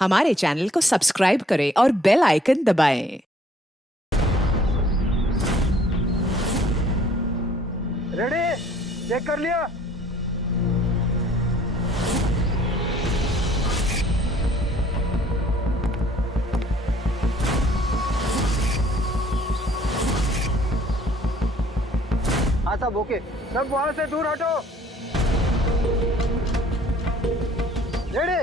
हमारे चैनल को सब्सक्राइब करें और बेल आइकन दबाएं। रेडी? चेक कर लिया? हाँ सब ओके। सब वहां से दूर हटो। रेडी?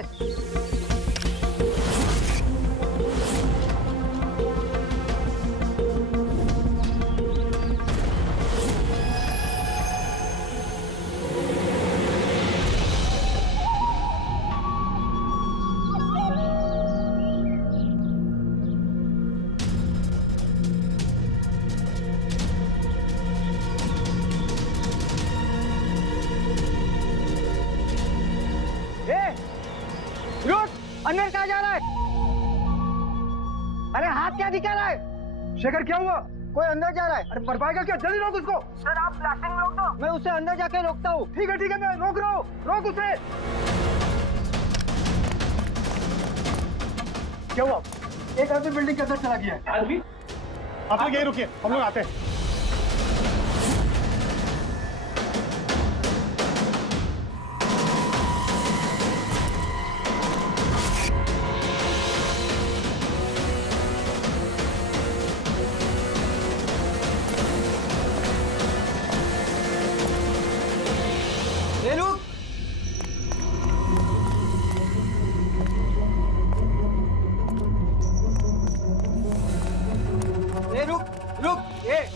रुक! अंदर कहाँ जा रहा है? अरे हाथ क्या दिखा रहा है? शेखर क्या हुआ? कोई अंदर जा रहा है। अरे मर पाएगा क्या? जल्दी रोक उसको। सर आप प्लास्टिक में रोक दो। मैं उसे अंदर जाके रोकता हूँ। ठीक है मैं रोक रहा हूँ। रोक उसे। क्या हुआ? एक आदमी बिल्डिंग के अंदर चला गया है। आदमी? आप लोग यहीं रुकिए, हम लोग आते हैं।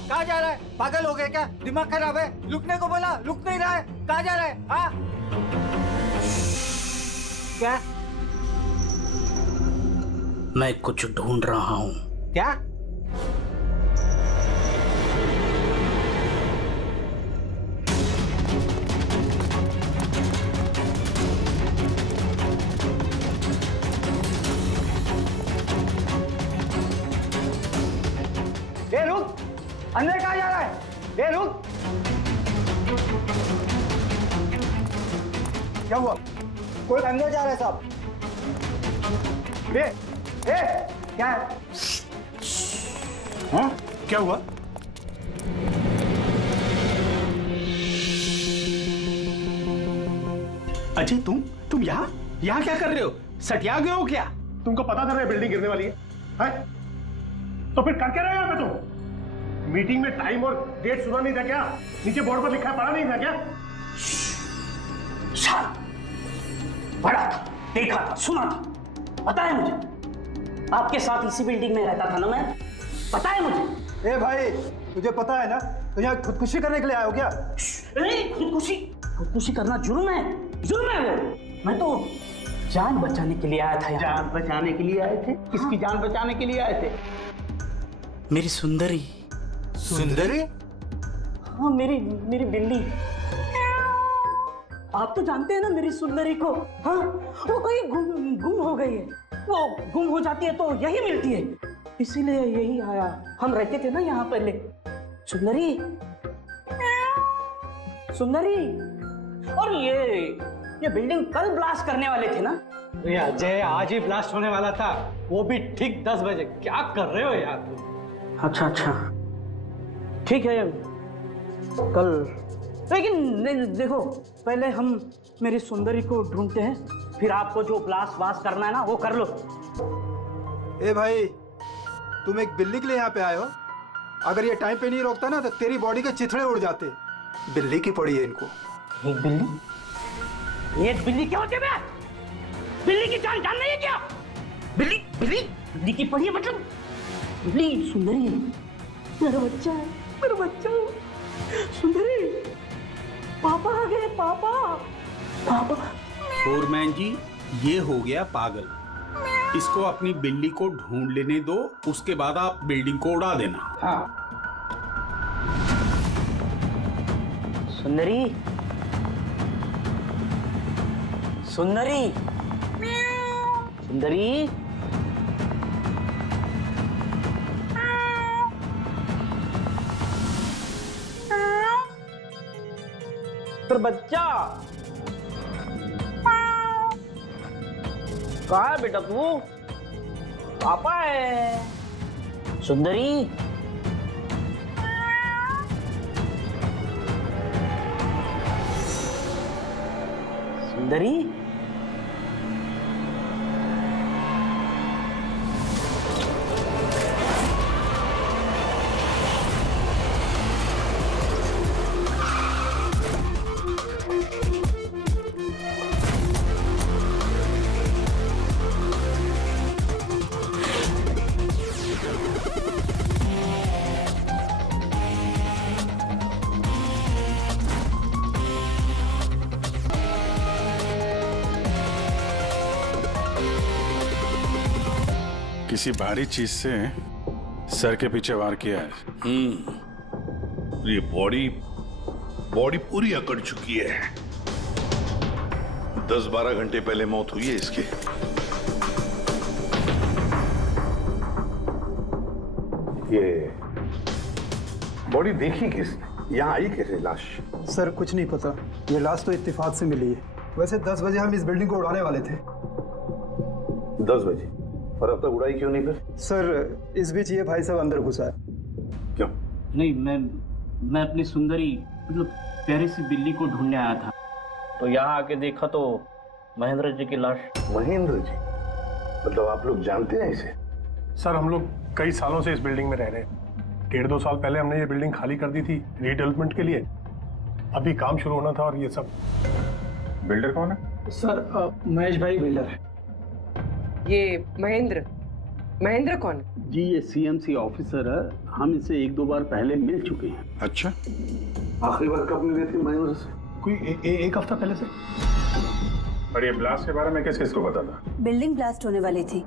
कहाँ जा रहा है? पागल हो गए क्या? दिमाग खराब है? रुकने को बोला, रुक नहीं रहा है। कहाँ जा रहा है? हाँ? क्या? मैं कुछ ढूंढ रहा हूँ। क्या? ये रुक! अंदर कहाँ जा रहा है? ये रुक! क्या हुआ? कोई अंदर जा रहा है साहब। क्या है? हाँ? क्या हुआ? अजय तुम यहाँ क्या कर रहे हो? सटिया गए हो क्या? तुमको पता था ना बिल्डिंग गिरने वाली है? तो फिर कर क्या रहे हो यहाँ पे तुम? मीटिंग में टाइम और डेट सुना नहीं था क्या? नीचे बोर्ड पर लिखा है, पढ़ा नहीं था क्या? पढ़ा था, देखा था, सुना था, पता है मुझे। आपके साथ इसी बिल्डिंग में रहता था ना मैं, पता है मुझे। ए भाई, तुझे पता है ना? तो यहाँ खुदकुशी करने के लिए आए हो क्या? खुदकुशी करना जुर्म है वो। मैं तो जान बचाने के लिए आया था। जान बचाने के लिए आए थे? किसकी जान बचाने के लिए आए थे? मेरी सुंदरी। सुंदरी? हाँ, मेरी बिल्ली। आप तो जानते हैं ना मेरी सुंदरी को। हाँ, वो कहीं गुम हो गई है। वो गुम हो जाती है तो यही मिलती है, इसीलिए यही आया। हम रहते थे ना यहाँ पहले। सुंदरी। और ये बिल्डिंग कल ब्लास्ट करने वाले थे ना? अजय, आज ही ब्लास्ट होने वाला था, वो भी ठीक 10 बजे। क्या कर रहे हो यार तुम? अच्छा, ठीक है कल, लेकिन देखो पहले हम मेरी सुंदरी को ढूंढते हैं, फिर आपको जो ब्लास्ट करना है ना वो कर लो। ए भाई, तुम एक बिल्ली के लिए यहाँ पे आए हो? अगर ये टाइम पे नहीं रोकता ना तो तेरी बॉडी के चिथड़े उड़ जाते। बिल्ली की पड़ी है इनको। एक बिल्ली क्या होती है बे? बिल्ली की जान नहीं है क्या? बिल्ली की पड़ी है मतलब? बिल्ली सुंदरी है, मेरा बच्चा सुंदरी। पापा आ गए, पापा। फोरमैन जी, ये हो गया पागल। इसको अपनी बिल्ली को ढूंढ लेने दो, उसके बाद आप बिल्डिंग को उड़ा देना। हाँ। सुंदरी। पर बच्चा कहाँ है बेटा तू? पापा है। सुंदरी, सुंदरी, किसी भारी चीज से सर के पीछे वार किया है। ये बॉडी पूरी अकड़ चुकी है। 10-12 घंटे पहले मौत हुई है इसकी। ये बॉडी देखी किसने? यहाँ आई कैसे लाश? सर कुछ नहीं पता, ये लाश तो इत्तेफाक से मिली है। वैसे 10 बजे हम इस बिल्डिंग को उड़ाने वाले थे। 10 बजे? और अब तक उड़ाई क्यों नहीं फिर? सर इस बीच ये भाई साहब अंदर घुसा है। क्यों? नहीं, मैं अपनी सुंदरी मतलब प्यारी सी बिल्ली को ढूंढने आया था, तो यहाँ आके देखा तो महेंद्र जी की लाश। महेंद्र जी? मतलब आप लोग जानते हैं इसे? सर हम लोग कई सालों से इस बिल्डिंग में रह रहे हैं। 1.5-2 साल पहले हमने ये बिल्डिंग खाली कर दी थी रीडेवलपमेंट के लिए। अभी काम शुरू होना था और ये सब। बिल्डर कौन है? सर महेश भाई बिल्डर है। ये महेंद्र कौन? जी ये सीएमसी ऑफिसर है, हम इसे 1-2 बार पहले मिल चुके हैं। अच्छा, आखिरी बार कब मिले थे महेंद्र से? कोई एक हफ्ता पहले से। और ये ब्लास्ट के बारे में किस किस को पता था? बिल्डिंग ब्लास्ट होने वाली थी,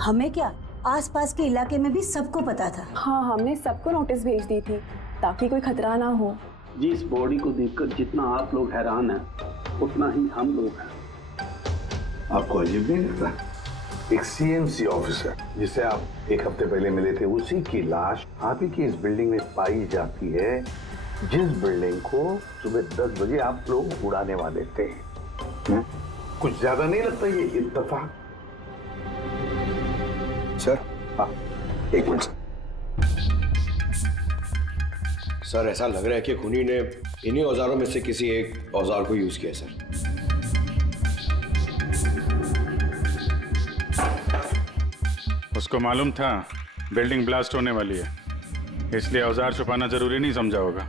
हमें क्या आसपास के इलाके में भी सबको पता था। हाँ, हमने सबको नोटिस भेज दी थी ताकि कोई खतरा ना हो। जी इस बॉडी को देखकर जितना आप लोग हैरान हैं उतना ही हम लोग हैं। आपको अजीब नहीं लगता? एक सीएमसी ऑफिसर जिसे आप 1 हफ्ते पहले मिले थे, उसी की लाश आप ही की इस बिल्डिंग में पाई जाती है, जिस बिल्डिंग को सुबह 10 बजे आप लोग उड़ाने वाले थे। कुछ ज्यादा नहीं लगता ये इत्तेफाक? सर, हाँ, 1 मिनट सर ऐसा लग रहा है कि खूनी ने इन्हीं औजारों में से किसी एक औजार को यूज किया सर। उसको मालूम था बिल्डिंग ब्लास्ट होने वाली है, इसलिए औजार छुपाना जरूरी नहीं समझा होगा।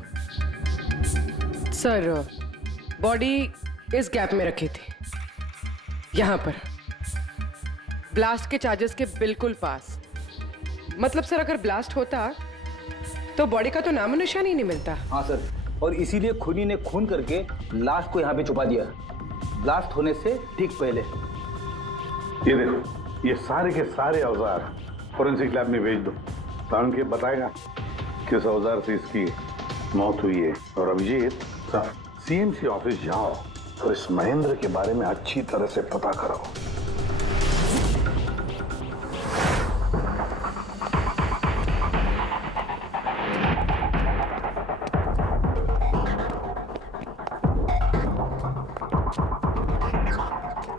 सर बॉडी इस गैप में रखी थी, यहाँ पर ब्लास्ट के चार्जेस के बिल्कुल पास। मतलब सर अगर ब्लास्ट होता तो बॉडी का तो नामो निशान ही नहीं मिलता। हाँ सर, और इसीलिए खूनी ने खून करके लाश को यहाँ पे छुपा दिया ब्लास्ट होने से ठीक पहले। ये देखो, ये सारे के सारे औजार फोरेंसिक लैब में भेज दो, ताकि के बताएगा किस औजार से इसकी मौत हुई है। और अभिजीत, सीएमसी ऑफिस जाओ और इस महेंद्र के बारे में अच्छी तरह से पता करो।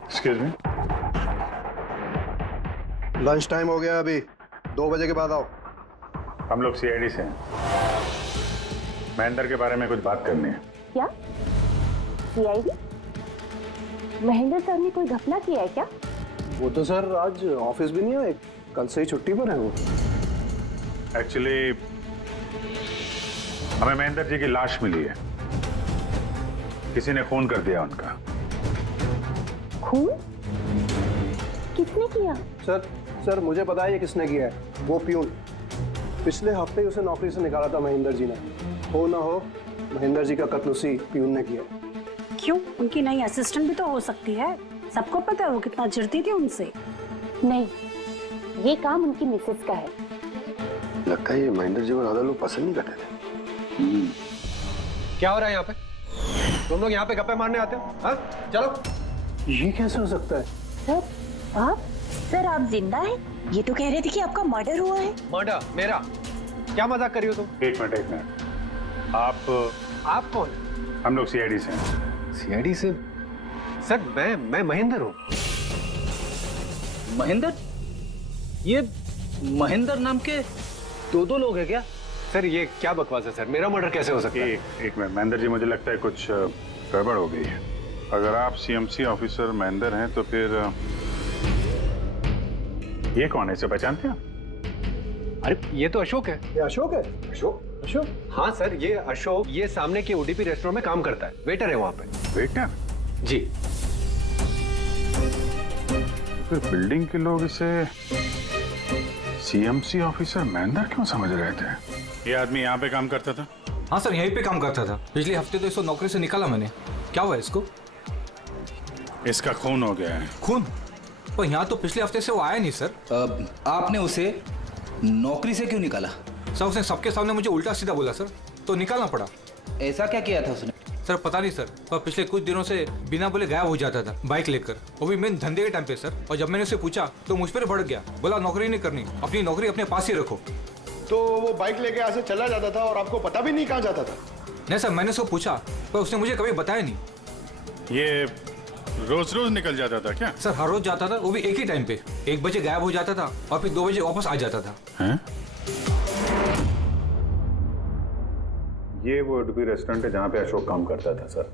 एक्सक्यूज मी, लंच टाइम हो गया, अभी 2 बजे के बाद आओ। हम लोग सीआईडी से हैं, महेंद्र के बारे में कुछ बात करनी है। क्या सीआईडी? महेंद्र सर ने कोई घपला किया है क्या? वो तो सर आज ऑफिस भी नहीं आए, कल से ही छुट्टी पर है वो। एक्चुअली हमें महेंद्र जी की लाश मिली है, किसी ने खून कर दिया उनका। खून? किसने किया? सर मुझे पता है ये किसने किया है, वो प्यून। पिछले हफ्ते ही उसे नौकरी से निकाला था महेंद्र जी ने। हो ना हो महेंद्र जी का कत्ल उसी प्यून ने किया। क्यों? उनकी नई असिस्टेंट भी तो हो सकती है, सबको पता है वो कितना चिढ़ती थी उनसे। नहीं, ये काम उनकी मिसेस का है। लगता है ये महेंद्र जी को ज्यादा लोग पसंद नहीं करते थे। क्या हो रहा है यहाँ पे? तुम लोग यहाँ पे गप्पे मारने आते हो? हाँ चलो। ये कैसे हो सकता है? सर आप जिंदा हैं? ये तो कह रहे थे कि आपका मर्डर हुआ है। मर्डर मेरा? क्या मजाक कर रही हो तुम? एक मिनट आप कौन? हम लोग सीआईडी से हैं। सीआईडी से? सर मैं महेंद्र हूँ। महेंद्र? ये महेंद्र नाम के दो लोग हैं क्या? सर ये क्या बकवास है सर, मेरा मर्डर कैसे हो सकता है? एक मिनट महेंद्र जी, मुझे लगता है कुछ गड़बड़ हो गई है। अगर आप सीएमसी ऑफिसर महेंद्र हैं तो फिर ये कौन है, इसे पहचानते हैं? अरे ये तो अशोक है। ये अशोक है? अशोक? हाँ सर, ये अशोक ये सामने के ओडीपी रेस्टोरेंट में काम करता है, वेटर है वहाँ पे। वेटर? जी। फिर बिल्डिंग के लोग इसे सीएमसी ऑफिसर महेंद्र क्यों समझ रहे थे? ये आदमी यहाँ पे काम करता था? हाँ सर, यहीं पे काम करता था। पिछले हफ्ते तो इसको नौकरी से निकाला मैंने। क्या हुआ इसको? इसका खून हो गया है। खून? पर यहाँ तो पिछले हफ्ते से वो आया नहीं सर। आपने उसे नौकरी से क्यों निकाला? सर उसने सबके सामने मुझे उल्टा सीधा बोला सर, तो निकालना पड़ा। ऐसा क्या किया था उसने? सर पता नहीं सर, पर पिछले कुछ दिनों से बिना बोले गायब हो जाता था बाइक लेकर, वो भी मेन धंधे के टाइम पे सर। और जब मैंने उससे पूछा तो मुझ पर भड़क गया, बोला नौकरी नहीं करनी, अपनी नौकरी अपने पास ही रखो। तो वो बाइक लेके यहाँ से चला जाता था और आपको पता भी नहीं कहाँ जाता था? नहीं सर, मैंने उसको पूछा पर उसने मुझे कभी बताया नहीं। ये रोज रोज निकल जाता था क्या? सर हर रोज जाता था, वो भी एक ही टाइम पे। 1 बजे गायब हो जाता था और फिर 2 बजे वापस आ जाता था। हैं? ये वो उडुपी रेस्टोरेंट है जहाँ पे अशोक काम करता था सर।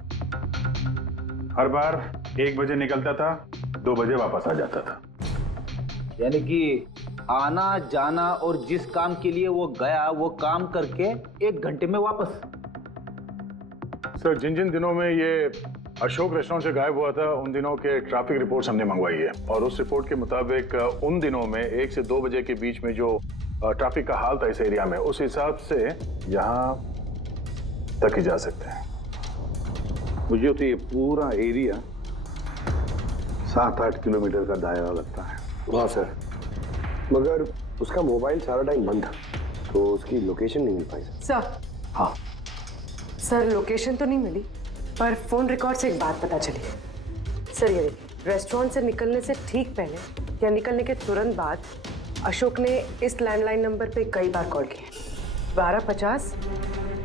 हर बार 1 बजे निकलता था, 2 बजे वापस आ जाता था। यानी कि आना जाना और जिस काम के लिए वो गया वो काम करके 1 घंटे में वापस। सर जिन जिन दिनों में ये अशोक रेस्टोरेंट से गायब हुआ था उन दिनों के ट्रैफिक रिपोर्ट्स हमने मंगवाई है, और उस रिपोर्ट के मुताबिक उन दिनों में 1 से 2 बजे के बीच में जो ट्रैफिक का हाल था इस एरिया में, उस हिसाब से यहाँ तक ही जा सकते हैं। मुझे तो ये पूरा एरिया 7-8 किलोमीटर का दायरा लगता है। वाह सर, मगर उसका मोबाइल सारा टाइम बंद था, तो उसकी लोकेशन नहीं मिल पाई सर। हाँ सर लोकेशन तो नहीं मिली, पर फोन रिकॉर्ड से एक बात पता चली। सर ये देखिए, रेस्टोरेंट से निकलने से ठीक पहले या निकलने के तुरंत बाद अशोक ने इस लैंडलाइन नंबर पे कई बार कॉल किया, 1250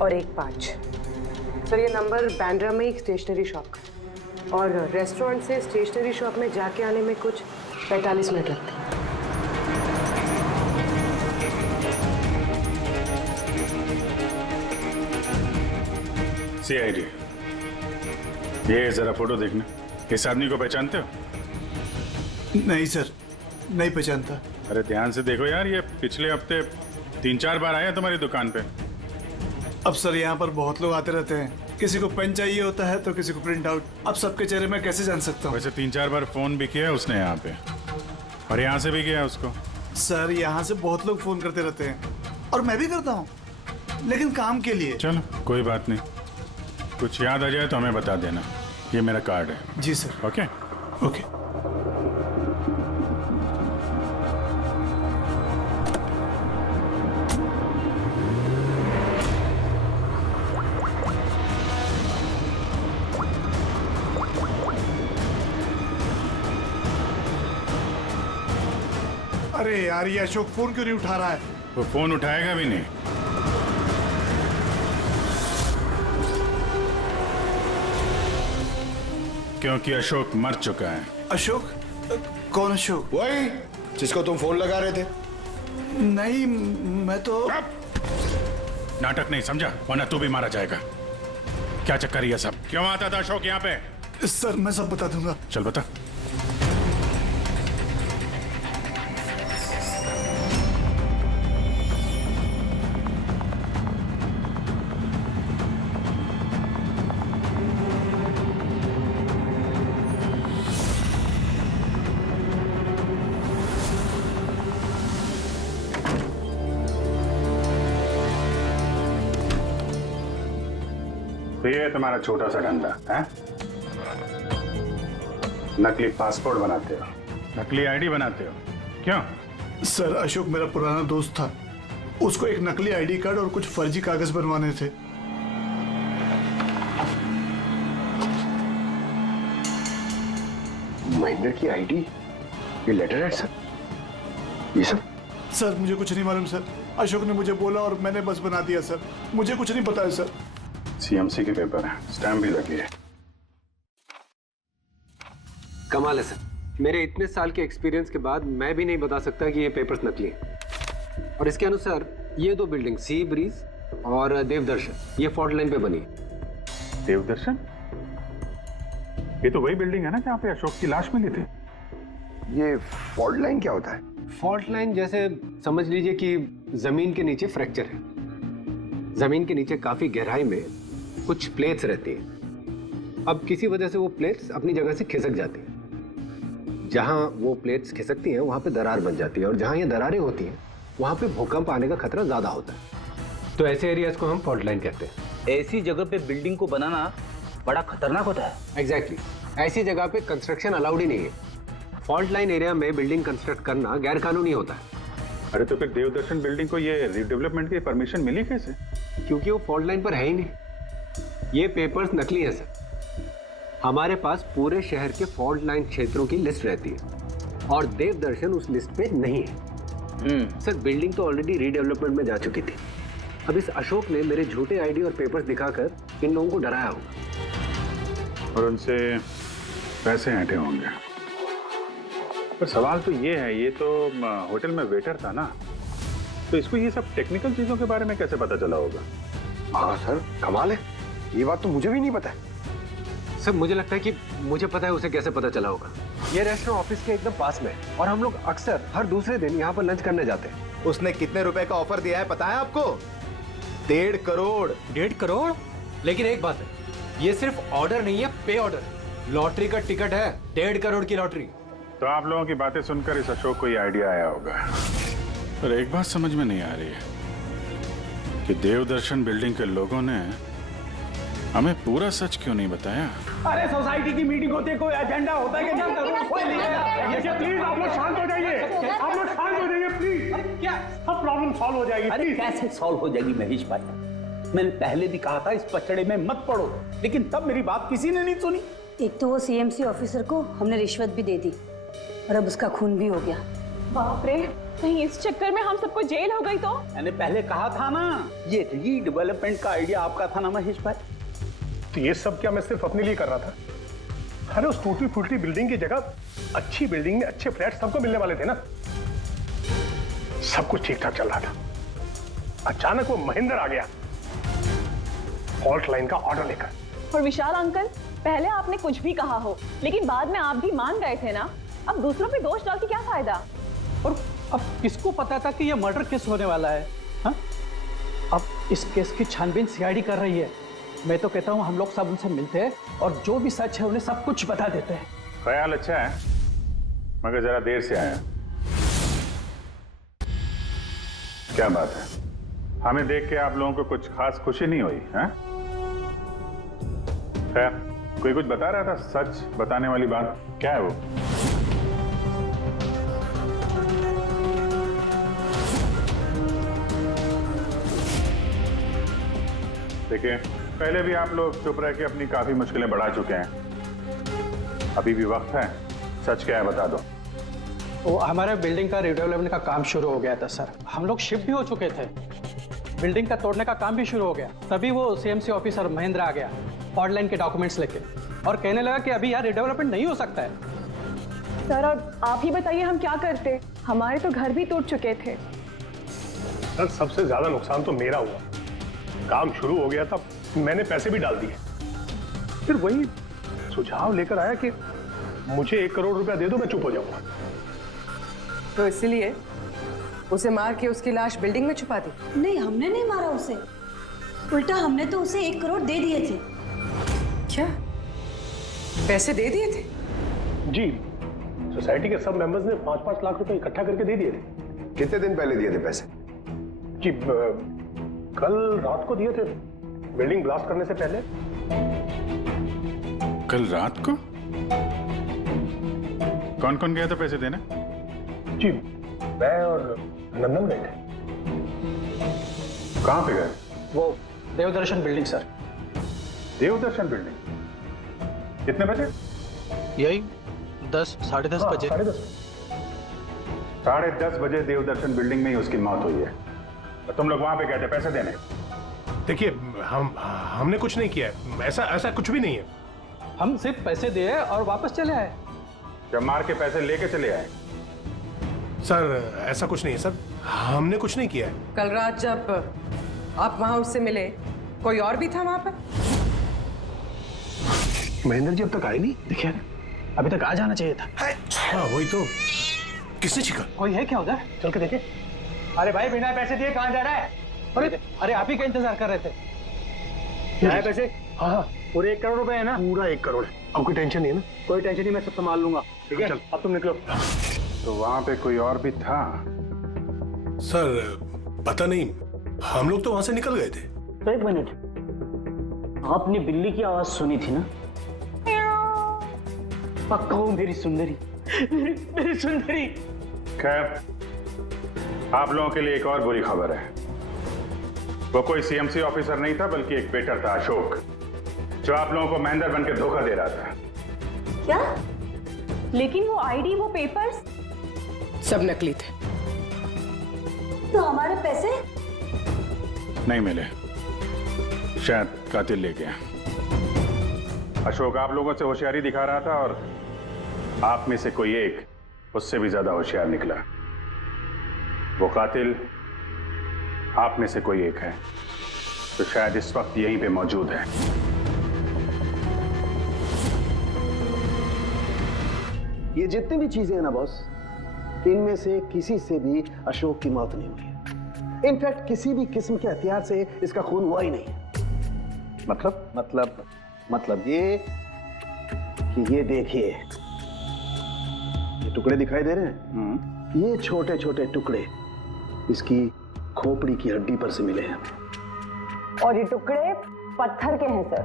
और 15। सर ये नंबर बांद्रा में एक स्टेशनरी शॉप का है, और रेस्टोरेंट से स्टेशनरी शॉप में जाके आने में कुछ 45 मिनट लगते हैं। सीआईडी, ये जरा फोटो देखना। इस आदमी को पहचानते हो? नहीं सर, नहीं पहचानता। अरे ध्यान से देखो यार, ये पिछले हफ्ते 3-4 बार आया तुम्हारी दुकान पे। अब सर यहाँ पर बहुत लोग आते रहते हैं, किसी को पेन चाहिए होता है तो किसी को प्रिंट आउट। अब सबके चेहरे में कैसे जान सकता हूँ? वैसे 3-4 बार फोन भी किया उसने यहाँ पे, और यहाँ से भी किया उसको। सर यहाँ से बहुत लोग फोन करते रहते हैं, और मैं भी करता हूँ, लेकिन काम के लिए। चलो कोई बात नहीं, कुछ याद आ जाए तो हमें बता देना, ये मेरा कार्ड है। जी सर। Okay okay. अरे यार, ये अशोक फोन क्यों नहीं उठा रहा है? वो फोन उठाएगा भी नहीं। क्योंकि अशोक मर चुका है। अशोक? कौन अशोक? वही जिसको तुम फोन लगा रहे थे। नहीं, मैं तो नाटक नहीं समझा, वरना तू भी मारा जाएगा। क्या चक्कर ये सब? क्यों आता था अशोक यहाँ पे? सर मैं सब बता दूंगा। चल बता। तो ये तुम्हारा छोटा सा धंधा है? नकली पासपोर्ट बनाते हो, नकली आईडी बनाते हो, क्यों? सर अशोक मेरा पुराना दोस्त था, उसको एक नकली आईडी कार्ड और कुछ फर्जी कागज बनवाने थे। महेंद्र की आईडी, ये लेटर है सर, ये सब? सर मुझे कुछ नहीं मालूम सर, अशोक ने मुझे बोला और मैंने बस बना दिया सर, मुझे कुछ नहीं पता है सर। सीएमसी के पेपर है, स्टैम्प भी लगी है। कमाल है सर, मेरे इतने साल के एक्सपीरियंस के बाद मैं भी नहीं बता सकता कि ये पेपर्स नकली हैं। और इसके अनुसार ये दो बिल्डिंग सी ब्रीज और देवदर्शन ये फॉल्ट लाइन पे बनी है। देवदर्शन? ये तो वही बिल्डिंग है ना जहाँ पे अशोक की लाश मिली थी। ये फॉल्ट लाइन क्या होता है? फॉल्ट लाइन जैसे समझ लीजिए कि जमीन के नीचे फ्रैक्चर है। जमीन के नीचे काफी गहराई में कुछ प्लेट्स रहती हैं। अब किसी वजह से वो प्लेट्स अपनी जगह से खिसक जाती हैं। जहां वो प्लेट्स खिसकती हैं वहां पे दरार बन जाती है और जहां ये दरारें होती हैं वहां पे भूकंप आने का खतरा ज्यादा होता है। तो ऐसे एरियाज को हम फॉल्ट लाइन कहते हैं। ऐसी जगह पे बिल्डिंग को बनाना बड़ा खतरनाक होता है। एग्जैक्टली ऐसी जगह पे कंस्ट्रक्शन अलाउड ही नहीं है। फॉल्ट लाइन एरिया में बिल्डिंग कंस्ट्रक्ट करना गैर कानूनी होता है। अरे तो फिर देवदर्शन बिल्डिंग को ये रिडेवलपमेंट की परमिशन मिली कैसे? क्योंकि वो फॉल्ट लाइन पर है ही नहीं। ये पेपर्स नकली हैं सर। हमारे पास पूरे शहर के फॉल्ट लाइन क्षेत्रों की लिस्ट रहती है और देवदर्शन उस लिस्ट पे नहीं है। सर बिल्डिंग तो ऑलरेडी रीडेवलपमेंट में जा चुकी थी। अब इस अशोक ने मेरे झूठे आईडी और पेपर्स दिखाकर इन लोगों को डराया होगा और उनसे पैसे ऐंठे होंगे। पर सवाल तो ये है, ये तो होटल में वेटर था ना, तो इसको ये सब टेक्निकल चीजों के बारे में कैसे पता चला होगा? हाँ सर कमाल है, ये बात तो मुझे भी नहीं पता है। सर मुझे लगता है कि मुझे पता है उसे कैसे पता चला होगा। ये रेस्टोरेंट ऑफिस के एकदम पास में है और हम लोग अक्सर हर दूसरे दिन यहाँ पर लंच करने जाते हैं। उसने कितने रुपए का ऑफर दिया है पता है आपको? 1.5 करोड़। 1.5 करोड़? लेकिन एक बात है, ये सिर्फ ऑर्डर नहीं है, पे ऑर्डर। लॉटरी का टिकट है, 1.5 करोड़ की लॉटरी। तो आप लोगों की बातें सुनकर इस अशोक को ये आइडिया आया होगा। पर एक बात समझ में नहीं आ रही है कि देवदर्शन बिल्डिंग के लोगों ने हमें पूरा सच क्यों नहीं बताया? अरे सोसाइटी की मीटिंग होती है, कोई एजेंडा होता है कि प्लीज आप लोग शांत हो जाइए। आप लोग शांत हो जाइए प्लीज। क्या सब प्रॉब्लम सॉल्व हो जाएगी? अरे कैसे सॉल्व हो जाएगी महेश भाई? मैंने पहले भी कहा था इस पचड़े में मत पड़ो, लेकिन तब मेरी बात किसी ने नहीं सुनी। एक तो वो सीएमसी ऑफिसर को हमने रिश्वत भी दे दी और अब उसका खून भी हो गया। बाप रे, कहीं इस चक्कर में हम सबको जेल हो गई तो? मैंने पहले कहा था ना, ये रीडेवलपमेंट का आइडिया आपका था ना महेश भाई? तो ये सब क्या मैं सिर्फ अपने लिए कर रहा था? अरे उस टूटी फूटी बिल्डिंग की जगह अच्छी बिल्डिंग में अच्छे फ्लैट सबको मिलने वाले थे ना। सब कुछ ठीक ठाक चल रहा था। अचानक वो महेंद्र आ गया फॉल्ट लाइन का ऑर्डर लेकर। और विशाल अंकल, पहले आपने कुछ भी कहा हो, लेकिन बाद में आप भी मान गए थे ना। अब दूसरों पे दोष डाल के क्या फायदा? और अब किसको पता था कि ये मर्डर केस होने वाला है? हा? अब इस केस की छानबीन सीआईडी कर रही है। मैं तो कहता हूँ हम लोग सब उनसे मिलते हैं और जो भी सच है उन्हें सब कुछ बता देते हैं। ख्याल अच्छा है, मगर जरा देर से आया। क्या बात है, हमें देख के आप लोगों को कुछ खास खुशी नहीं हुई? खैर, कोई कुछ बता रहा था, सच बताने वाली बात क्या है वो? देखिए, पहले भी आप लोग चुप रह के अपनी काफी मुश्किलें बढ़ा चुके हैं। अभी भी वक्त है, सच क्या है बता दो। वो हमारे बिल्डिंग का रिडेवलपमेंट का काम शुरू हो गया था सर। हम लोग शिफ्ट भी हो चुके थे, बिल्डिंग का तोड़ने का काम भी शुरू हो गया। तभी वो सीएमसी ऑफिसर महेंद्र आ गया फॉल्ट लाइन के डॉक्यूमेंट्स लेके और कहने लगा कि अभी यार रिडेवलपमेंट नहीं हो सकता है। सर अब आप ही बताइए हम क्या करते? हमारे तो घर भी टूट चुके थे। सर सबसे ज्यादा नुकसान तो मेरा हुआ। काम शुरू हो गया था, मैंने पैसे भी डाल दिए। फिर वही सुझाव लेकर आया कि मुझे 1 करोड़ रुपया दे दो, मैं चुप हो जाऊंगा। तो इसलिए उसे मार के उसकी लाश बिल्डिंग में छुपा दी? नहीं, हमने नहीं मारा उसे, उल्टा हमने तो उसे 1 करोड़ दे दिए थे। क्या पैसे दे दिए थे? जी, सोसाइटी के सब मेंबर्स ने 5-5 लाख रुपए इकट्ठा करके दे दिए थे। कितने दिन पहले दिए थे पैसे? जी कल रात को दिए थे, बिल्डिंग ब्लास्ट करने से पहले। कल रात को? कौन कौन गया था पैसे देने? जी मैं और नंदन गए थे। कहां पे गए? वो देवदर्शन बिल्डिंग सर। देवदर्शन बिल्डिंग? कितने बजे? यही 10, 10:30 बजे। 10:30 बजे देवदर्शन बिल्डिंग में ही उसकी मौत हुई है। और तुम लोग वहां पे गए थे पैसे देने? देखिए हमने कुछ नहीं किया है, ऐसा कुछ भी नहीं है। हम सिर्फ पैसे दिए और वापस चले आए। जब मार के पैसे लेके चले आए? सर ऐसा कुछ नहीं है सर, हमने कुछ नहीं किया है। कल रात जब आप वहां उससे मिले, कोई और भी था वहां पर? महेंद्र जी अब तक आए नहीं, देखिए अभी तक आ जाना चाहिए था। हाँ वही तो, किसने छिका? कोई है क्या उधर? चल के देखे। अरे भाई बिना पैसे दिए कहाँ जा रहा है? अरे आप ही का इंतजार कर रहे थे। क्या है पैसे? हाँ पूरे 1 करोड़ रुपए है ना? पूरा 1 करोड़ है। अब कोई टेंशन नहीं है ना? कोई टेंशन नहीं, मैं सब संभाल लूंगा। ठीक है चल। अब तुम निकलो। तो वहां पे कोई और भी था? सर पता नहीं, हम लोग तो वहां से निकल गए थे। तो 1 मिनट, आपने बिल्ली की आवाज सुनी थी ना? पक्का वो मेरी सुंदरी, मेरी सुंदरी। खैर, आप लोगों के लिए एक और बुरी खबर है। वो कोई सीएमसी ऑफिसर नहीं था, बल्कि एक वेटर था, अशोक, जो आप लोगों को महेंद्र बन के धोखा दे रहा था। क्या? लेकिन वो आईडी, वो पेपर्स सब नकली थे। तो हमारे पैसे? नहीं मिले, शायद कातिल ले गया। अशोक आप लोगों से होशियारी दिखा रहा था और आप में से कोई एक उससे भी ज्यादा होशियार निकला। वो कातिल आप में से कोई एक है, तो शायद इस वक्त यहीं पे मौजूद है। ये जितनी भी चीजें हैं ना बॉस, इनमें से किसी से भी अशोक की मौत नहीं हुई है। इनफैक्ट किसी भी किस्म के हथियार से इसका खून हुआ ही नहीं है। मतलब ये कि ये देखिए, ये टुकड़े दिखाई दे रहे हैं? ये छोटे छोटे टुकड़े इसकी खोपड़ी की हड्डी पर से मिले हैं। और ये टुकड़े पत्थर के हैं सर।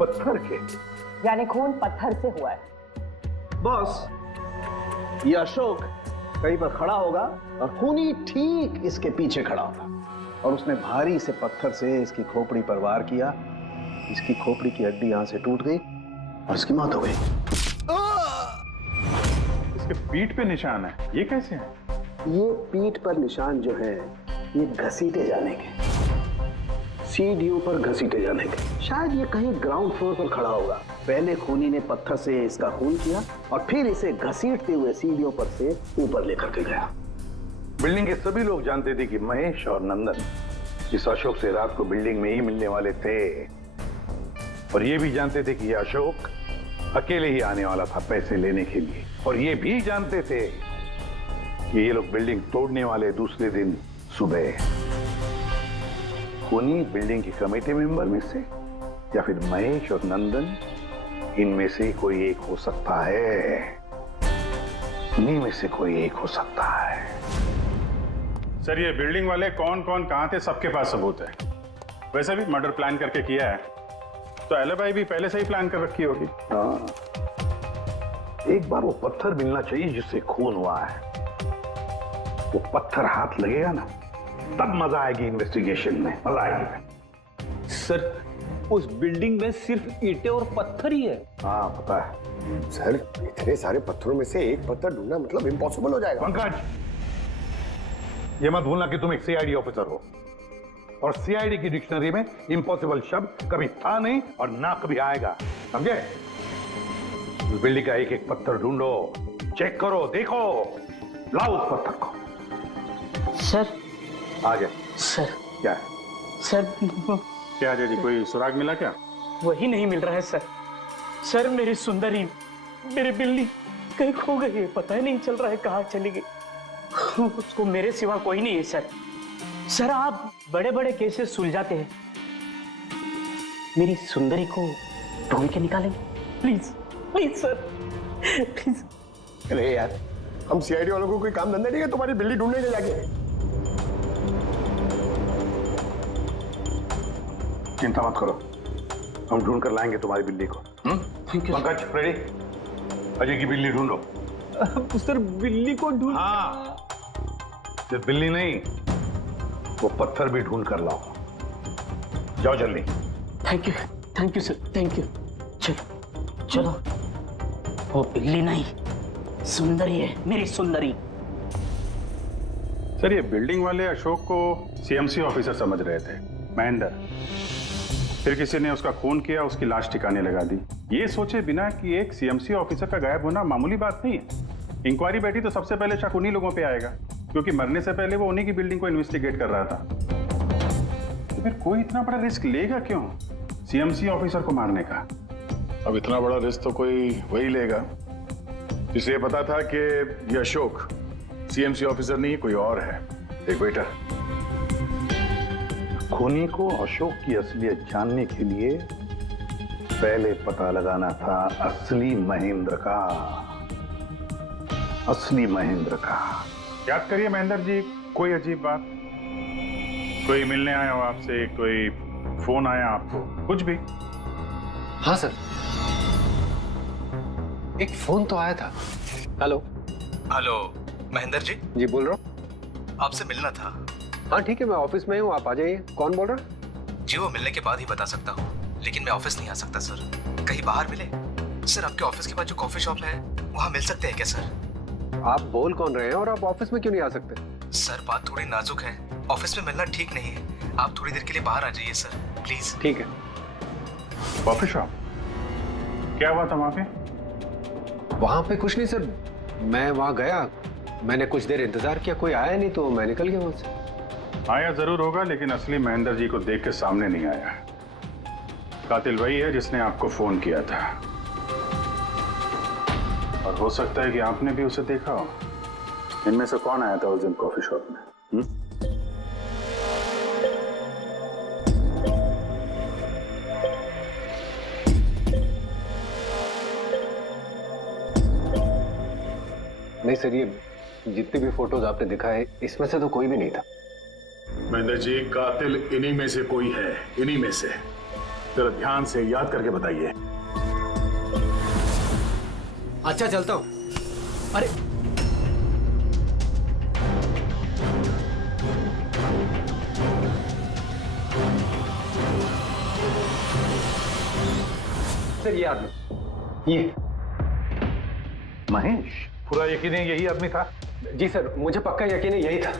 पत्थर के? यानी खून पत्थर से हुआ है। बॉस, ये अशोक कहीं पर खड़ा होगा और खूनी ठीक इसके पीछे खड़ा होगा, और उसने भारी से पत्थर से इसकी खोपड़ी पर वार किया। इसकी खोपड़ी की हड्डी यहां से टूट गई और इसकी मौत हो गई। इसके पीठ पे निशान है, ये कैसे है? ये पीठ पर निशान जो है, ये घसीटे जाने के, सीढ़ियों पर घसीटे जाने के। शायद ये कहीं ग्राउंड फ्लोर पर खड़ा होगा। पहले खूनी ने पत्थर से इसका खून किया और फिर इसे घसीटते हुए सीढ़ियों पर से ऊपर लेकर के गया। बिल्डिंग के सभी लोग जानते थे कि महेश और नंदन इस अशोक से रात को बिल्डिंग में ही मिलने वाले थे, और ये भी जानते थे कि ये अशोक अकेले ही आने वाला था पैसे लेने के लिए, और ये भी जानते थे कि ये लोग बिल्डिंग तोड़ने वाले दूसरे दिन सुबह। खूनी बिल्डिंग की कमेटी मेंबर में से या फिर महेश और नंदन, इनमें से कोई एक हो सकता है। इन्हीं में से कोई एक हो सकता है। सर ये बिल्डिंग वाले कौन कौन कहां थे, सबके पास सबूत है। वैसे भी मर्डर प्लान करके किया है, तो एलिबाई भी पहले से ही प्लान कर रखी होगी। हाँ, एक बार वो पत्थर मिलना चाहिए जिससे खून हुआ है। वो पत्थर हाथ लगेगा ना, तब मजा आएगी इन्वेस्टिगेशन में, मजा आएगी। सर उस बिल्डिंग में सिर्फ ईंटें और पत्थर ही है। हाँ पता है सर, इतने सारे पत्थरों में से एक पत्थर ढूंढना मतलब इम्पॉसिबल हो जाएगा। पंकज, ये मत भूलना कि तुम एक सीआईडी ऑफिसर हो, और सीआईडी की डिक्शनरी में इम्पॉसिबल शब्द कभी था नहीं और ना कभी आएगा, समझे? उस बिल्डिंग का एक एक पत्थर ढूंढो, चेक करो, देखो, लाओ उस पत्थर को। सर आ गया। सर क्या सर क्या जी, कोई सुराग मिला क्या? वही नहीं मिल रहा है सर। सर मेरी सुंदरी, मेरी बिल्ली कहीं खो गई है, पता ही नहीं चल रहा है कहाँ चली गई। उसको मेरे सिवा कोई नहीं है सर। सर आप बड़े बड़े केसेस सुलझाते हैं, मेरी सुंदरी को ढूंढ के निकालेंगे प्लीज, प्लीज सर, प्लीज। अरे यार, हम सीआईडी वालों को कोई काम धंधा नहीं है तुम्हारी बिल्ली ढूंढने के जाके? चिंता मत करो, हम ढूंढ कर लाएंगे तुम्हारी बिल्ली को। पंकज, रेडी? अजय की बिल्ली ढूंढो। सर बिल्ली को ढूंढ? हाँ, सिर्फ बिल्ली नहीं, वो पत्थर भी ढूंढ कर लाओ। जाओ जल्दी। Thank you sir, thank you. चलो चलो, वो बिल्ली नहीं सुंदरी है, मेरी सुंदरी। सर ये बिल्डिंग वाले अशोक को सीएमसी ऑफिसर समझ रहे थे, महेंद्र, फिर किसी ने उसका खून किया, उसकी लाश ठिकाने लगा दी। ये सोचे बिना कि एक सीएमसी ऑफिसर का गायब होना मामूली बात नहीं है। इंक्वायरी बैठी तो सबसे पहले शक उन्हीं लोगों पे आएगा, क्योंकि मरने से पहले वो उन्हीं की बिल्डिंग को इन्वेस्टिगेट कर रहा था। तो फिर कोई इतना बड़ा रिस्क लेगा क्यों सीएमसी ऑफिसर को मारने का? अब इतना बड़ा रिस्क तो कोई वही लेगा जिसे पता था कि ये अशोक सीएमसी ऑफिसर नहीं कोई और है। एक बेटा, खूनी को अशोक की असलियत जानने के लिए पहले पता लगाना था असली महेंद्र का। असली महेंद्र का। याद करिए महेंद्र जी, कोई अजीब बात, कोई मिलने आया हो आपसे, कोई फोन आया आपको, कुछ भी? हाँ सर, एक फोन तो आया था। Hello hello Mahendra ji. जी बोल रहा हूँ। आपसे मिलना था। हाँ ठीक है, मैं ऑफिस में हूँ, आप आ जाइए। कौन बोल रहा? जी वो मिलने के बाद ही बता सकता हूँ, लेकिन मैं ऑफिस नहीं आ सकता सर। कहीं बाहर मिले? सर आपके ऑफिस के पास जो कॉफी शॉप है वहाँ मिल सकते हैं क्या सर? आप बोल कौन रहे हैं और आप ऑफिस में क्यों नहीं आ सकते? सर बात थोड़ी नाजुक है, ऑफिस में मिलना ठीक नहीं है। आप थोड़ी देर के लिए बाहर आ जाइए सर, प्लीज। ठीक है। Coffee shop? क्या हुआ था वहाँ पे? वहाँ पे कुछ नहीं सर, मैं वहाँ गया, मैंने कुछ देर इंतजार किया, कोई आया नहीं तो मैं निकल गया वहाँ से। आया जरूर होगा, लेकिन असली महेंद्र जी को देख के सामने नहीं आया। कातिल वही है जिसने आपको फोन किया था, और हो सकता है कि आपने भी उसे देखा हो। इनमें से कौन आया था उस दिन कॉफी शॉप में? नहीं सर, ये जितने भी फोटोज आपने दिखाए इसमें से तो कोई भी नहीं था। महेंद्र जी, कातिल इन्हीं में से कोई है, इन्हीं में से। जरा ध्यान से याद करके बताइए। अच्छा चलता हूँ। अरे सर ये आदमी, ये महेश, पूरा यकीन है यही आदमी था? जी सर, मुझे पक्का यकीन है यही था।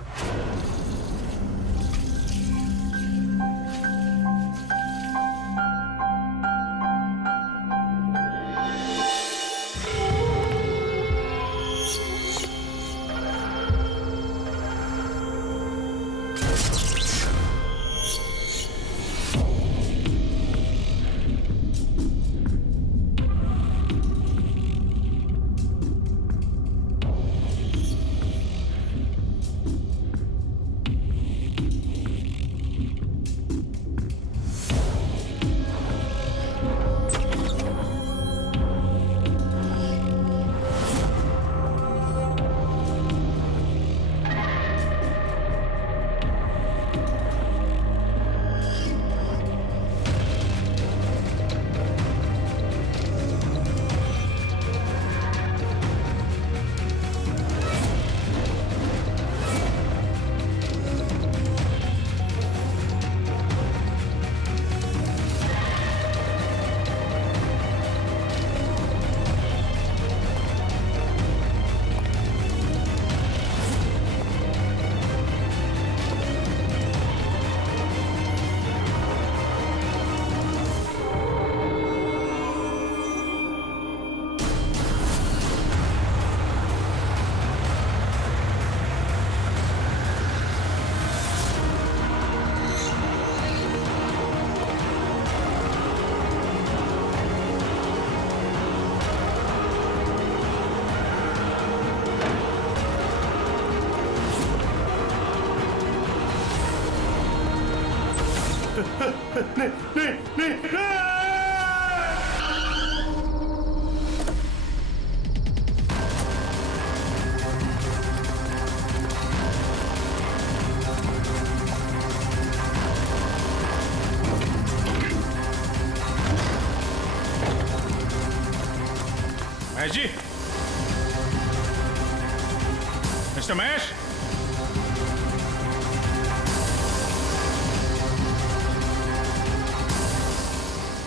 महेश जी, मिस्टर महेश,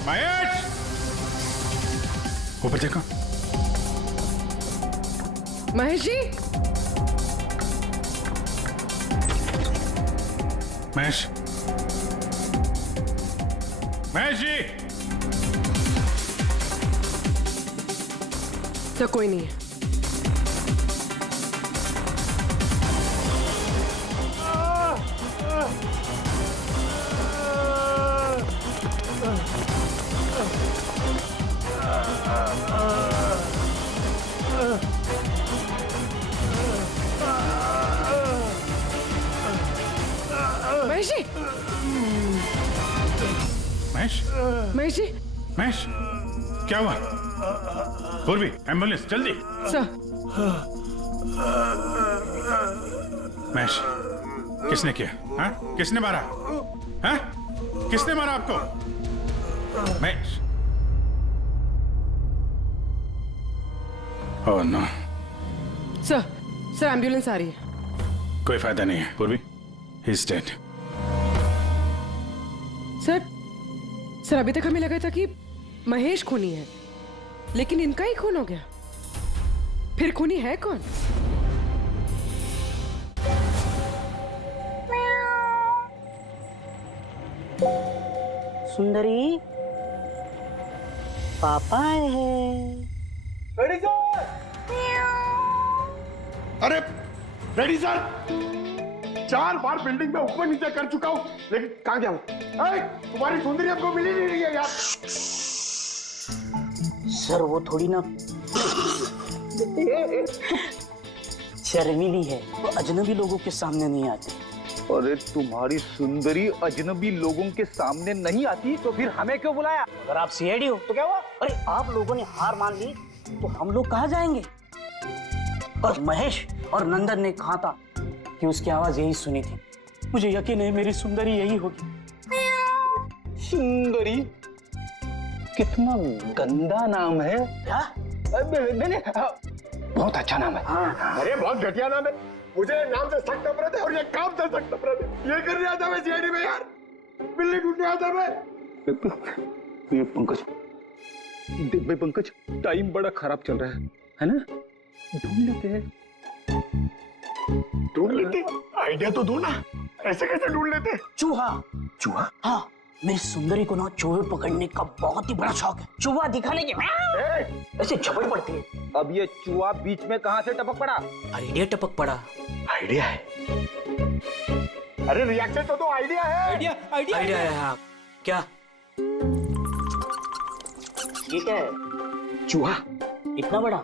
महेश, ऊपर देखो। महेश जी, महेश, महेश जी। तो कोई नहीं है। महेश जी। महेश। महेश जी। महेश, क्या हुआ? पूर्वी, एम्बुलेंस जल्दी। सर। महेश, किसने किया? हाँ? किसने मारा? हाँ? किसने मारा आपको? Mahesh. Oh no. Sir ambulance आ रही है। कोई फायदा नहीं है पूर्वी, ही इज डेड। सर अभी तक हमें लगा था कि महेश खूनी है, लेकिन इनका ही खून हो गया। फिर खूनी है कौन? सुंदरी, पापा आए हैं। Ready sir. अरे रेडी सर, 4 बार बिल्डिंग में ऊपर नीचे कर चुका हूं, लेकिन कहां गया हूं? तुम्हारी सुंदरी हमको मिली नहीं रही है यार। सर वो थोड़ी ना शर्मीली है, वो अजनबी लोगों के सामने नहीं आती। अरे तुम्हारी सुंदरी अजनबी लोगों के सामने नहीं आती तो फिर हमें क्यों बुलाया? अगर आप सीआईडी हो तो क्या हुआ? अरे आप लोगों ने हार मान ली तो हम लोग कहाँ जाएंगे? और महेश और नंदन ने कहा था कि उसकी आवाज यही सुनी थी। मुझे यकीन है मेरी सुंदरी यही होगी। सुंदरी? कितना गंदा नाम है। क्या? नहीं, बहुत अच्छा नाम है। हाँ। अरे बहुत घटिया नाम है। मुझे नाम से सख्त नफरत है और ये काम से सख्त नफरत है। ये करने आता मैं सीआईडी में यार, बिल्ली ढूंढने आता मैं। ये पंकज, टाइम बड़ा खराब चल रहा है ना? ढूंढ लेते हैं। ढूंढ लेते? आइडिया तो दो ना, ऐसे कैसे ढूंढ लेते? चूहा। चूहा? हाँ, मेरी सुंदरी को ना चूहे पकड़ने का बहुत ही बड़ा शौक है। चूहा दिखाने के ऐसे झपट पड़ती है। अब ये चूहा बीच में कहां से टपक पड़ा? आइडिया टपक पड़ा। आइडिया है? अरे रिएक्शन तो दो, आइडिया है। आइडिया है। हाँ क्या? ये क्या है? चूहा। इतना बड़ा?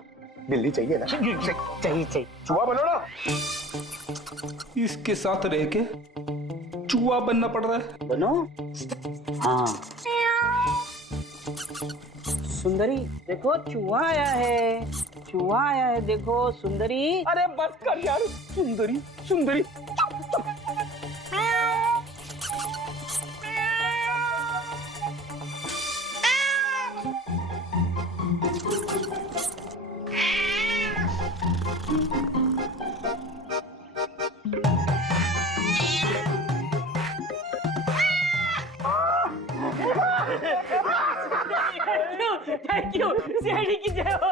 बिल्ली चाहिए ना? चाहिए। चूहा बनो ना। इसके साथ रह के चूहा बनना पड़ रहा है। बनो। हाँ। सुंदरी देखो, चूहा आया है। चूहा आया है, देखो सुंदरी। अरे बस कर यार। सुंदरी सुंदरी। थैंक यू, सीआईडी की जय हो।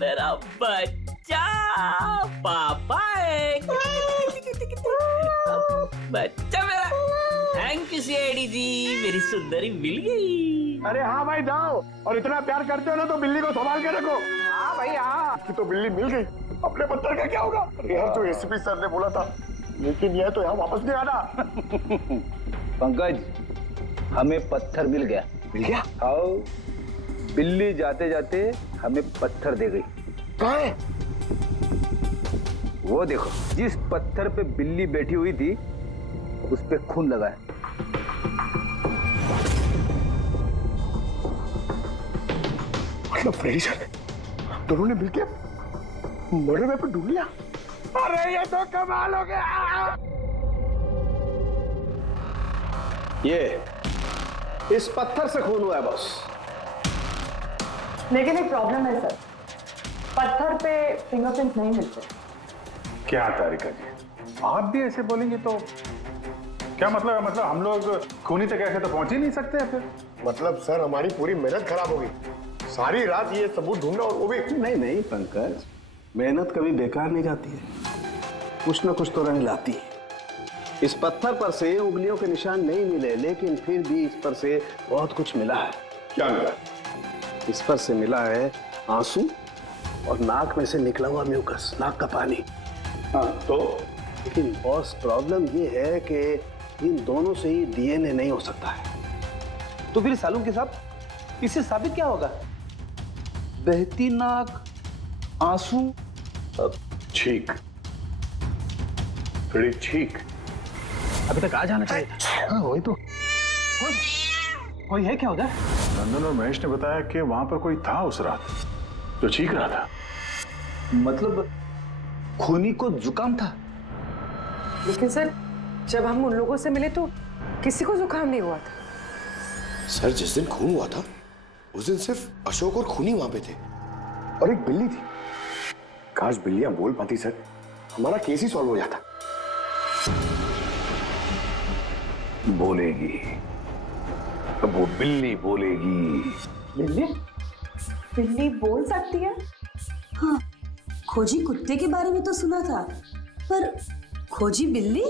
मेरा बच्चा पापा है। बच्चा मेरा। थैंक यू सीआईडी जी, मेरी सुंदरी मिल गई। अरे हाँ भाई जाओ, और इतना प्यार करते हो ना तो बिल्ली को संभाल के रखो। हाँ भाई हाँ। कि तो बिल्ली मिल गई, अपने पत्थर का क्या होगा? अरे यार जो एसपी सर ने बोला था, लेकिन यह तो यहाँ वापस नहीं आना। पंकज, हमें पत्थर मिल गया। मिल गया? आओ, बिल्ली जाते जाते हमें पत्थर दे गई। कहाँ है? वो देखो, जिस पत्थर पे बिल्ली बैठी हुई थी उस पे खून लगा है। मतलब फ्रेडी सर दोनों ने मिलकर मर्डर वेपन ढूंढ लिया। अरे ये तो कमाल हो गया। ये इस पत्थर से खून हुआ है बॉस। लेकिन एक प्रॉब्लम है सर, पत्थर पे फिंगरप्रिंट नहीं मिलते। क्या तारिका जी, आप भी ऐसे बोलेंगे तो क्या मतलब है? मतलब हम लोग खूनी तक ऐसे तो पहुंच ही नहीं सकते फिर? मतलब सर हमारी पूरी मेहनत खराब होगी। सारी रात ये सबूत ढूंढना, और वो भी। नहीं पंकज, मेहनत कभी बेकार नहीं जाती है, कुछ ना कुछ तो रंग लाती है। इस पत्थर पर से उंगलियों के निशान नहीं मिले, लेकिन फिर भी इस पर से बहुत कुछ मिला है। क्या मिला? इस पर से मिला है आंसू और नाक में से निकला हुआ म्यूकस, नाक का पानी। हाँ तो? लेकिन बॉस प्रॉब्लम ये है कि इन दोनों से ही डीएनए नहीं हो सकता है। तो फिर सालू के साहब, इससे साबित क्या होगा? बहती नाक, आंसू, छींक, थोड़ी छींक। अभी तक आ जाना चाहिए। हाँ वही तो। कोई है क्या उधर? नंदन और महेश ने बताया कि वहां पर कोई था उस रात जो चीख रहा था। मतलब खूनी को जुकाम था। लेकिन सर, जब हम उन लोगों से मिले तो किसी को जुकाम नहीं हुआ था। सर जिस दिन खून हुआ था उस दिन सिर्फ अशोक और खूनी वहां पे थे और एक बिल्ली थी। काश बिल्लियां बोल पाती सर, हमारा केस ही सॉल्व हो जाता। बोलेगी, अब वो बिल्ली बोलेगी। बिल्ली? बिल्ली बोल सकती है? हाँ, खोजी कुत्ते के बारे में तो सुना था, पर खोजी बिल्ली?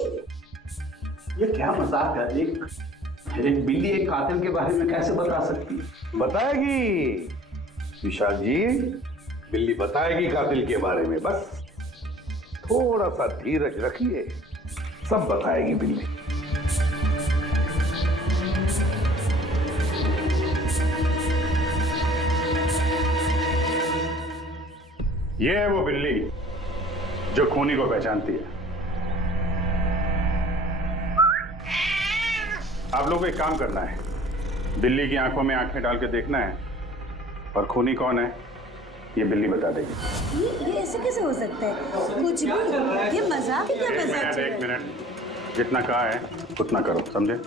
ये क्या मजाक है? एक बिल्ली एक कातिल के बारे में कैसे बता सकती है? बताएगी विशाल जी, बिल्ली बताएगी कातिल के बारे में। बस थोड़ा सा धीरज रखिए, सब बताएगी बिल्ली। ये है वो बिल्ली जो खूनी को पहचानती है। आप लोगों को एक काम करना है, बिल्ली की आंखों में आंखें डाल के देखना है और खूनी कौन है ये बिल्ली बता देगी। ये ऐसे कैसे हो सकता है? कुछ भी, ये मजाक है क्या? मजाक? एक मिनट, जितना कहा है उतना करो, समझे?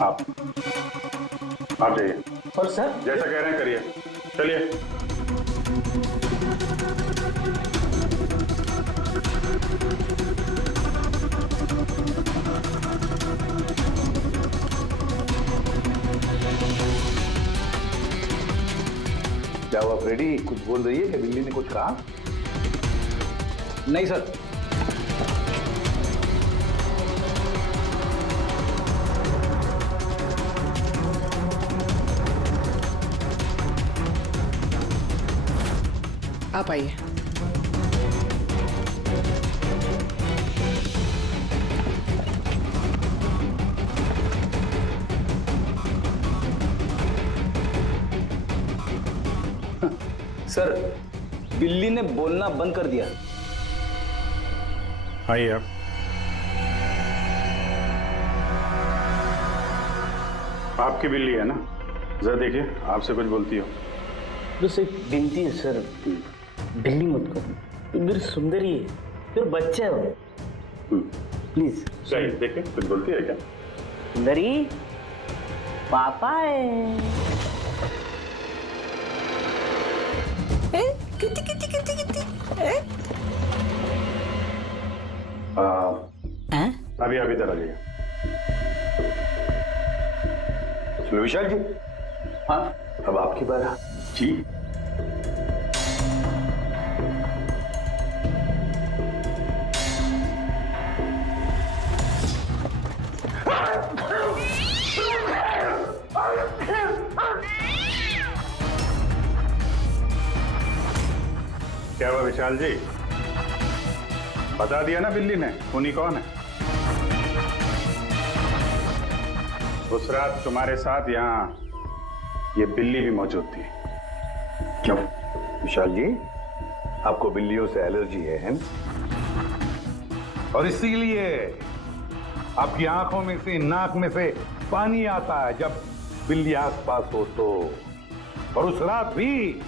आप जाइए। और सर जैसा कह रहे हैं करिए, चलिए। क्या हुआ फ्रेडी, कुछ बोल रही है कि बिल्ली ने कुछ कहा? नहीं सर। आप आइए। सर, बिल्ली ने बोलना बंद कर दिया। आइए आप। आपकी बिल्ली है ना? जरा देखिए, आपसे कुछ बोलती हो। बस एक विनती है सर, बिल्ली मत करो, मेरी सुंदरी है, फिर बच्चा है वो। प्लीज। सही, देखिए कुछ बोलती है क्या? सुंदरी, पापा है। कितनी कितनी कितनी कितनी? अभी आप इधर आ जाइए। विशाल जी। हाँ, अब आपकी बारी। जी। क्या हुआ विशाल जी? बता दिया ना बिल्ली ने खूनी कौन है? उस रात तुम्हारे साथ यहाँ ये बिल्ली भी मौजूद थी। क्यों विशाल जी, आपको बिल्लियों से एलर्जी है? और इसीलिए आपकी आंखों में से, नाक में से पानी आता है जब बिल्ली आसपास हो तो। और उस रात भी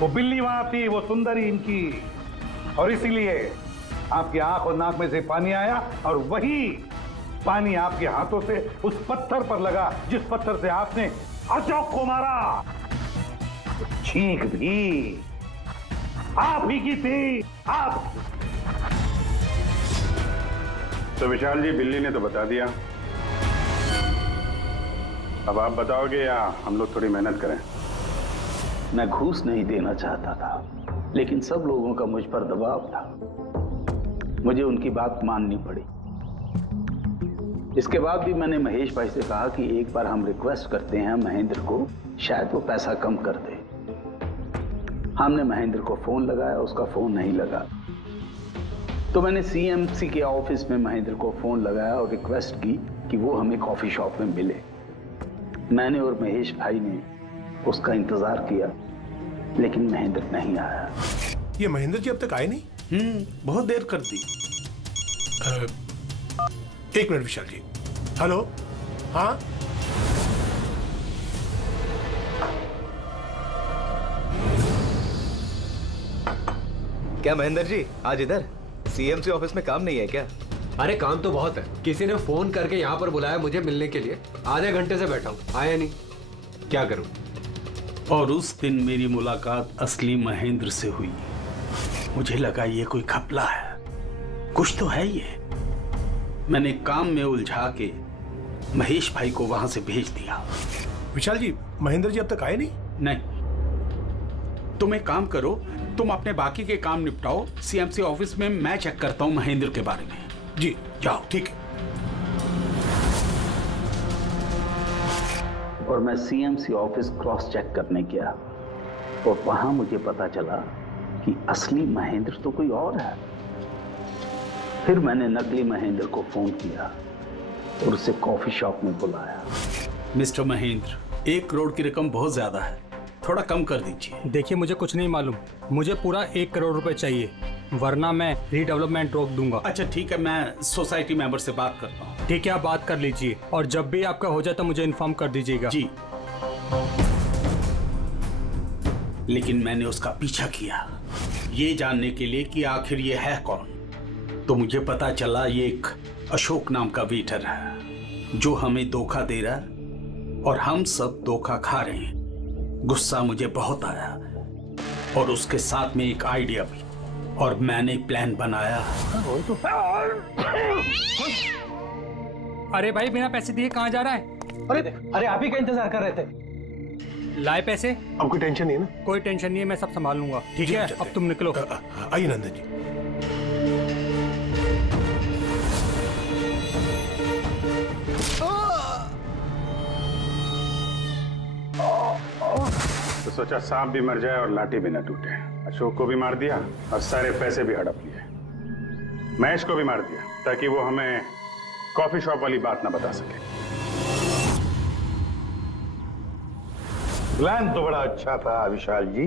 वो बिल्ली वहां थी, वो सुंदरी इनकी, और इसीलिए आपकी आंख और नाक में से पानी आया और वही पानी आपके हाथों से उस पत्थर पर लगा जिस पत्थर से आपने अशोक को मारा। चीख भी आप ही की थी, आप। तो विशाल जी, बिल्ली ने तो बता दिया, अब आप बताओगे या हम लोग थोड़ी मेहनत करें? मैं घूस नहीं देना चाहता था, लेकिन सब लोगों का मुझ पर दबाव था। मुझे उनकी बात माननी पड़ी। इसके बाद भी मैंने महेश भाई से कहा कि एक बार हम रिक्वेस्ट करते हैं महेंद्र को, शायद वो पैसा कम कर दे। हमने महेंद्र को फोन लगाया, उसका फोन नहीं लगा। तो मैंने सीएमसी के ऑफिस में महेंद्र को फोन लगाया और रिक्वेस्ट की कि वो हमें कॉफी शॉप में मिले। मैंने और महेश भाई ने उसका इंतजार किया, लेकिन महेंद्र नहीं आया। ये महेंद्र जी अब तक आए नहीं? बहुत देर कर दी। एक मिनट विशाल जी। हेलो, हाँ क्या महेंद्र जी आज इधर? सीएमसी ऑफिस में काम नहीं है क्या? अरे काम तो बहुत है। किसी ने फोन करके यहाँ पर बुलाया मुझे मिलने के लिए। आधे घंटे से बैठा हूँ, आया नहीं, क्या करूँ? और उस दिन मेरी मुलाकात असली महेंद्र से हुई। मुझे लगा ये कोई घपला है, कुछ तो है ये। मैंने काम में उलझा के महेश भाई को वहां से भेज दिया। विशाल जी, महेंद्र जी अब तक आए नहीं? नहीं। तुम एक काम करो, तुम अपने बाकी के काम निपटाओ। सीएमसी ऑफिस में मैं चेक करता हूं महेंद्र के बारे में। जी जाओ, ठीक है। और मैं सीएमसी ऑफिस क्रॉस चेक करने गया और वहां मुझे पता चला कि असली महेंद्र तो कोई और है। फिर मैंने नकली महेंद्र को फोन किया और उसे कॉफी शॉप में बुलाया। मिस्टर महेंद्र, 1 करोड़ की रकम बहुत ज्यादा है, थोड़ा कम कर दीजिए। देखिए, मुझे कुछ नहीं मालूम, मुझे पूरा 1 करोड़ रुपए चाहिए, वरना मैं रीडेवलपमेंट रोक दूंगा। अच्छा ठीक है, मैं सोसाइटी मेंबर से बात करता हूँ। ठीक है, आप बात कर लीजिए और जब भी आपका हो जाए तो मुझे इन्फॉर्म कर दीजिएगा। जी। लेकिन मैंने उसका पीछा किया ये जानने के लिए कि आखिर ये है कौन। तो मुझे पता चला ये एक अशोक नाम का वेटर है जो हमें धोखा दे रहा है और हम सब धोखा खा रहे हैं। गुस्सा मुझे बहुत आया और उसके साथ में एक आइडिया भी, और मैंने प्लान बनाया। अरे भाई, बिना पैसे दिए कहाँ जा रहा है? अरे आप ही का इंतजार कर रहे थे। लाए पैसे? अब कोई टेंशन नहीं है ना? कोई टेंशन नहीं है, मैं सब संभाल लूंगा। ठीक है, अब तुम निकलो। आइए नंदन जी। तो सोचा सांप भी मर जाए और लाठी भी न टूटे। अशोक को भी मार दिया और सारे पैसे भी हड़प लिए। महेश को भी मार दिया ताकि वो हमें कॉफी शॉप वाली बात ना बता सके। प्लान तो बड़ा अच्छा था विशाल जी,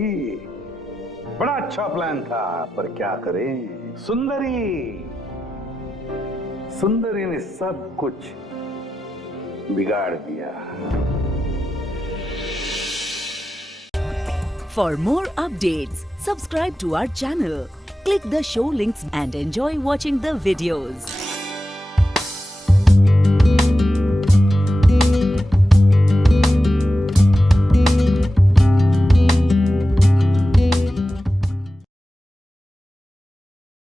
बड़ा अच्छा प्लान था, पर क्या करें, सुंदरी ने सब कुछ बिगाड़ दिया। For more updates, subscribe to our channel, click the show links and enjoy watching the videos.